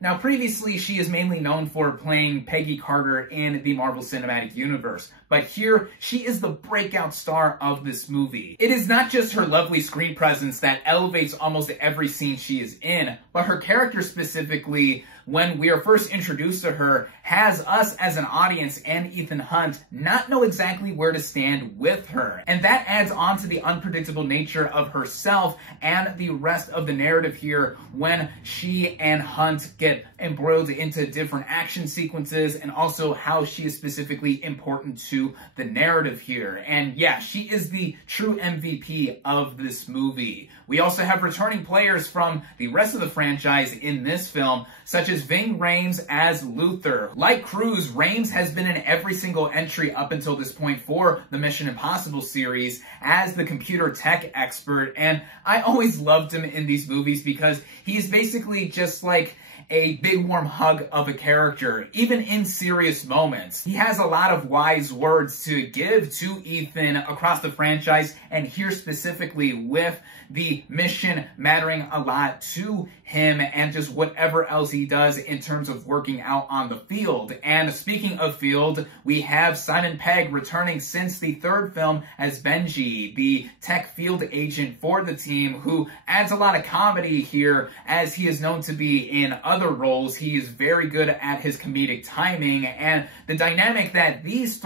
Now, previously, she is mainly known for playing Peggy Carter in the Marvel Cinematic Universe, but here, she is the breakout star of this movie. It is not just her lovely screen presence that elevates almost every scene she is in, but her character specifically, when we are first introduced to her, has us as an audience and Ethan Hunt not know exactly where to stand with her. And that adds on to the unpredictable nature of herself and the rest of the narrative here when she and Hunt get embroiled into different action sequences and also how she is specifically important to the narrative here. And yeah, she is the true MVP of this movie. We also have returning players from the rest of the franchise in this film, such as Ving Rhames as Luther. Like Cruise, Rhames has been in every single entry up until this point for the Mission Impossible series as the computer tech expert, and I always loved him in these movies because he's basically just like a big warm hug of a character, even in serious moments. He has a lot of wise words to give to Ethan across the franchise, and here specifically with the mission mattering a lot to him and just whatever else he does in terms of working out on the field. And speaking of field, we have Simon Pegg returning since the third film as Benji, the tech field agent for the team, who adds a lot of comedy here as he is known to be in other roles. He is very good at his comedic timing, and the dynamic that these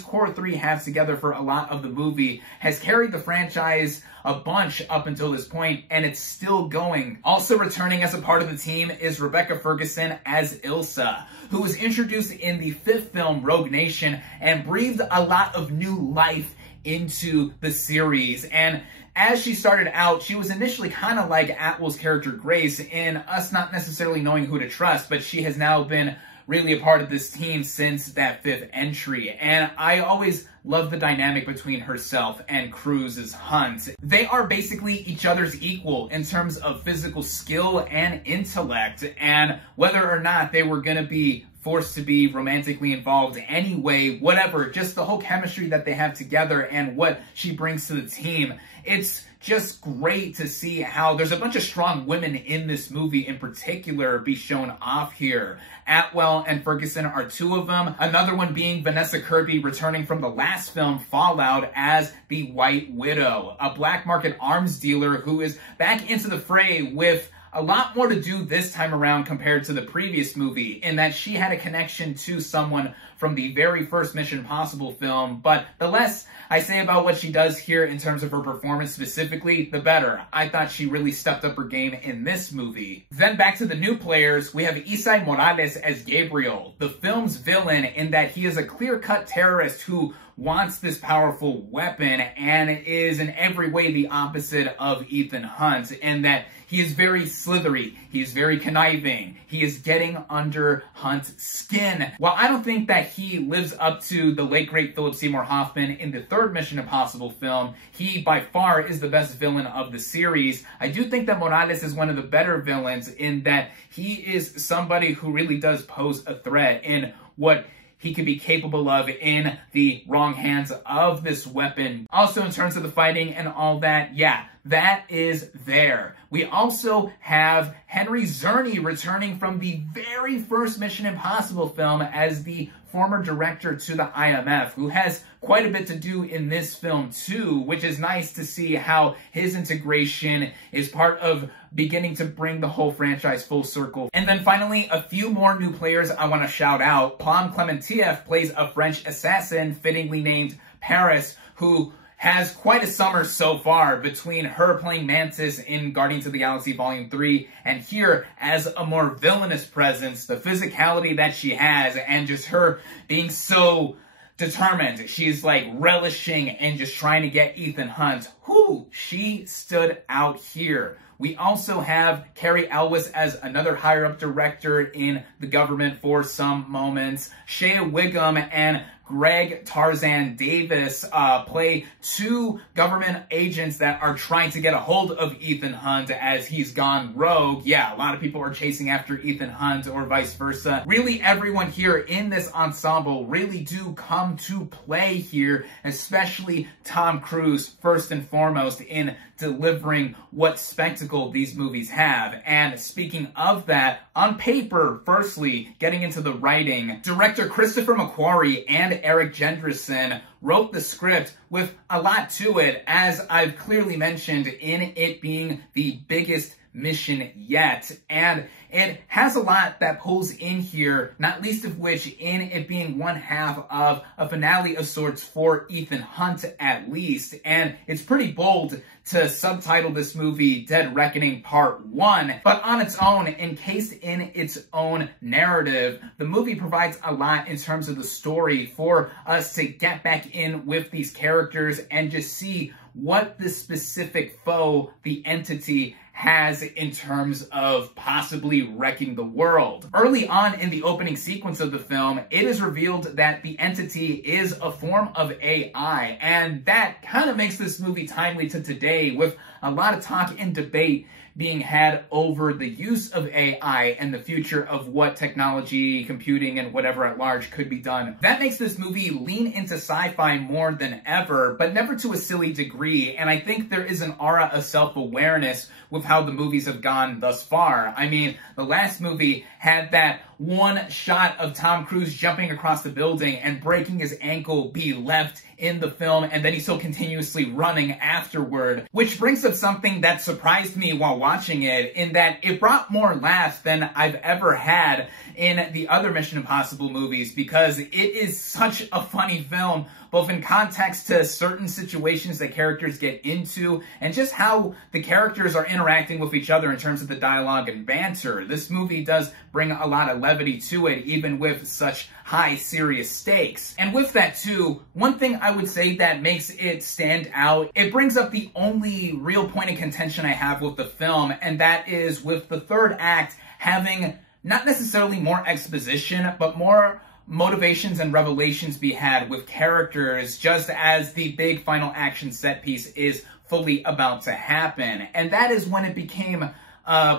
core three have together for a lot of the movie has carried the franchise a bunch up until this point, and it's still going. Also returning as a part of the team is Rebecca Ferguson as Ilsa, who was introduced in the fifth film, Rogue Nation, and breathed a lot of new life into the series. And as she started out, she was initially kind of like Atwell's character Grace, in us not necessarily knowing who to trust, but she has now been really a part of this team since that fifth entry. And I always love the dynamic between herself and Cruise's Hunt. They are basically each other's equal in terms of physical skill and intellect, and whether or not they were going to be forced to be romantically involved anyway, whatever, just the whole chemistry that they have together and what she brings to the team. It's just great to see how there's a bunch of strong women in this movie in particular be shown off here. Atwell and Ferguson are two of them, another one being Vanessa Kirby returning from the last film, Fallout, as the White Widow, a black market arms dealer who is back into the fray with a lot more to do this time around compared to the previous movie, in that she had a connection to someone from the very first Mission Impossible film, but the less I say about what she does here in terms of her performance specifically, the better. I thought she really stepped up her game in this movie. Then back to the new players, we have Isai Morales as Gabriel, the film's villain, in that he is a clear-cut terrorist who wants this powerful weapon and is in every way the opposite of Ethan Hunt, in that he is very slithery, he is very conniving, he is getting under Hunt's skin. While I don't think that he lives up to the late great Philip Seymour Hoffman in the third Mission Impossible film, he by far is the best villain of the series. I do think that Morales is one of the better villains in that he is somebody who really does pose a threat in what he could be capable of in the wrong hands of this weapon. Also, in terms of the fighting and all that, yeah, that is there. We also have Henry Czerny returning from the very first Mission Impossible film as the former director to the IMF, who has quite a bit to do in this film too, which is nice to see how his integration is part of beginning to bring the whole franchise full circle. And then finally, a few more new players I want to shout out. Plum Clementieff plays a French assassin fittingly named Paris, who has quite a summer so far between her playing Mantis in Guardians of the Galaxy Volume 3 and here as a more villainous presence, the physicality that she has and just her being so determined. She's like relishing and just trying to get Ethan Hunt. Whew, she stood out here. We also have Carrie Elwes as another higher-up director in the government for some moments. Shea Wiggum and Greg Tarzan Davis play two government agents that are trying to get a hold of Ethan Hunt as he's gone rogue. Yeah, a lot of people are chasing after Ethan Hunt or vice versa. Really, everyone here in this ensemble really do come to play here, especially Tom Cruise first and foremost in delivering what spectacle these movies have. And speaking of that, on paper, firstly, getting into the writing, director Christopher McQuarrie and Eric Jendrison wrote the script with a lot to it, as I've clearly mentioned, in it being the biggest mission yet. And it has a lot that pulls in here, not least of which in it being one half of a finale of sorts for Ethan Hunt at least. And it's pretty bold to subtitle this movie Dead Reckoning Part 1, but on its own, encased in its own narrative, the movie provides a lot in terms of the story for us to get back in with these characters and just see what the specific foe, the entity, has in terms of possibly wrecking the world. Early on in the opening sequence of the film, it is revealed that the entity is a form of AI, and that kind of makes this movie timely to today, with a lot of talk and debate being had over the use of AI and the future of what technology, computing, and whatever at large could be done. That makes this movie lean into sci-fi more than ever, but never to a silly degree, and I think there is an aura of self-awareness with how the movies have gone thus far. I mean, the last movie had that one shot of Tom Cruise jumping across the building and breaking his ankle be left in the film, and then he's still continuously running afterward, which brings up something that surprised me while watching it, in that it brought more laughs than I've ever had in the other Mission Impossible movies, because it is such a funny film, both in context to certain situations that characters get into, and just how the characters are interacting with each other in terms of the dialogue and banter. This movie does bring a lot of levity to it, even with such high serious stakes. And with that too, one thing I would say that makes it stand out, it brings up the only real point of contention I have with the film, and that is with the third act having not necessarily more exposition, but more motivations and revelations be had with characters, just as the big final action set piece is fully about to happen. And that is when it became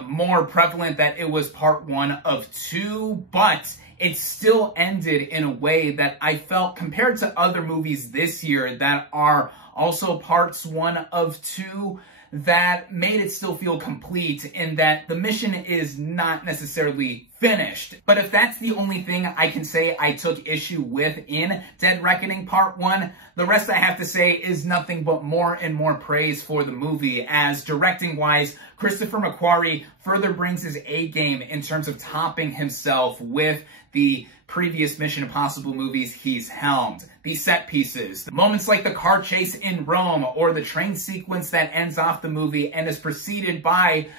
more prevalent that it was part 1 of 2, but it still ended in a way that I felt, compared to other movies this year that are also parts 1 of 2, that made it still feel complete, in that the mission is not necessarily finished. But if that's the only thing I can say I took issue with in Dead Reckoning Part 1, the rest I have to say is nothing but more and more praise for the movie, as directing-wise, Christopher McQuarrie further brings his A-game in terms of topping himself with the previous Mission Impossible movies he's helmed. These set pieces, moments like the car chase in Rome, or the train sequence that ends off the movie and is preceded by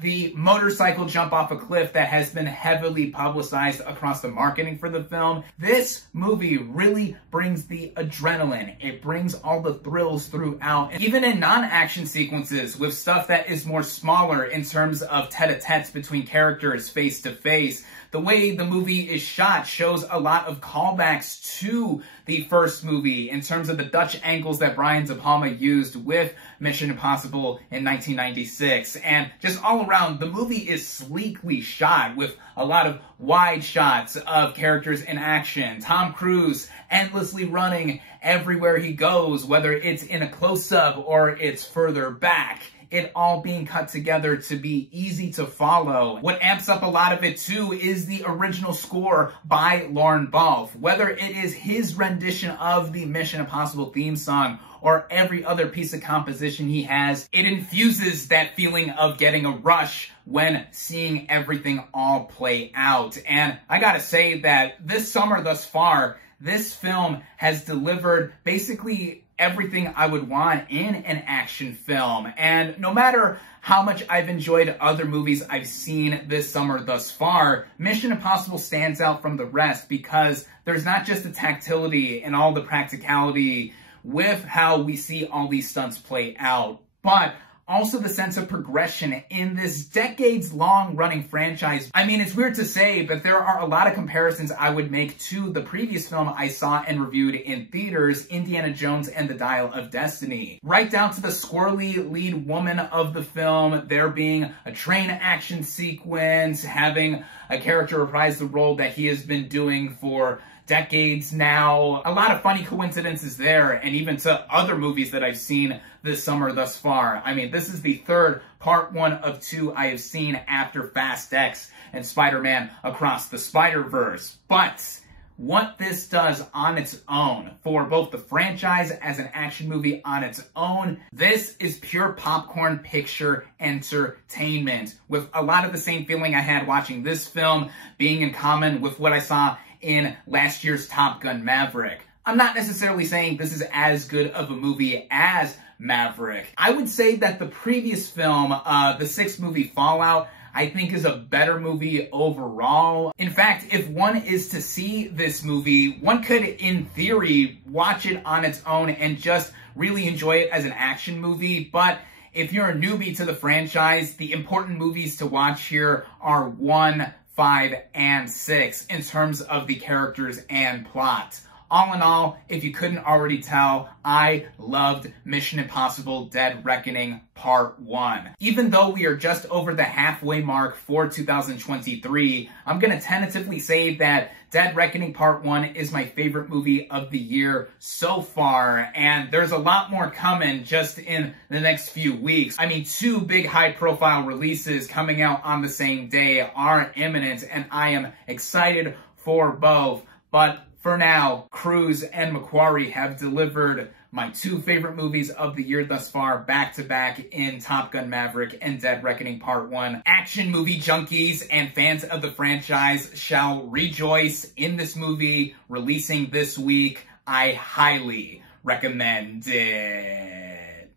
the motorcycle jump off a cliff that has been heavily publicized across the marketing for the film. This movie really brings the adrenaline. It brings all the thrills throughout. And even in non-action sequences, with stuff that is more smaller in terms of tete-a-tetes between characters face to face, the way the movie is shot shows a lot of callbacks to the first movie in terms of the Dutch angles that Brian De Palma used with Mission Impossible in 1996. And just all around, the movie is sleekly shot with a lot of wide shots of characters in action. Tom Cruise endlessly running everywhere he goes, whether it's in a close-up or it's further back. It all being cut together to be easy to follow. What amps up a lot of it too is the original score by Lorne Balfe. Whether it is his rendition of the Mission Impossible theme song or every other piece of composition he has, it infuses that feeling of getting a rush when seeing everything all play out. And I gotta say that this summer thus far, this film has delivered basically everything I would want in an action film. And no matter how much I've enjoyed other movies I've seen this summer thus far, Mission Impossible stands out from the rest because there's not just the tactility and all the practicality with how we see all these stunts play out, but also the sense of progression in this decades-long running franchise. I mean, it's weird to say, but there are a lot of comparisons I would make to the previous film I saw and reviewed in theaters, Indiana Jones and the Dial of Destiny. Right down to the squirrely lead woman of the film, there being a train action sequence, having a character reprise the role that he has been doing for decades now. A lot of funny coincidences there, and even to other movies that I've seen this summer thus far. I mean, this is the third part 1 of 2 I have seen after Fast X and Spider-Man Across the Spider-Verse. But what this does on its own, for both the franchise as an action movie on its own, this is pure popcorn picture entertainment, with a lot of the same feeling I had watching this film being in common with what I saw in last year's Top Gun Maverick. I'm not necessarily saying this is as good of a movie as Maverick. I would say that the previous film, the 6th movie Fallout, I think is a better movie overall. In fact, if one is to see this movie, one could, in theory, watch it on its own and just really enjoy it as an action movie. But if you're a newbie to the franchise, the important movies to watch here are 1, 5, and 6 in terms of the characters and plot. All in all, if you couldn't already tell, I loved Mission Impossible Dead Reckoning Part 1. Even though we are just over the halfway mark for 2023, I'm gonna tentatively say that Dead Reckoning Part 1 is my favorite movie of the year so far, and there's a lot more coming just in the next few weeks. I mean, 2 big high-profile releases coming out on the same day are imminent, and I am excited for both. But for now, Cruise and Macquarie have delivered my 2 favorite movies of the year thus far, back-to-back in Top Gun Maverick and Dead Reckoning Part 1. Action movie junkies and fans of the franchise shall rejoice in this movie releasing this week. I highly recommend it.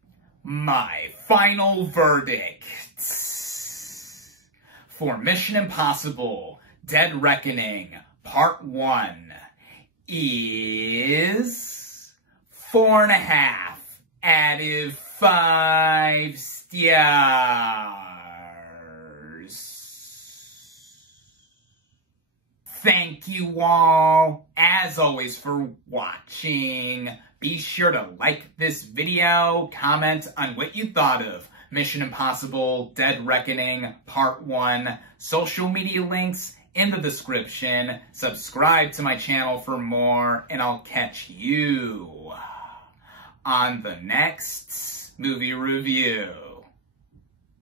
My final verdict for Mission Impossible Dead Reckoning Part 1 is 4.5 out of 5 stars. Thank you all, as always, for watching. Be sure to like this video, comment on what you thought of Mission Impossible Dead Reckoning Part 1, social media links in the description. Subscribe to my channel for more, and I'll catch you on the next movie review.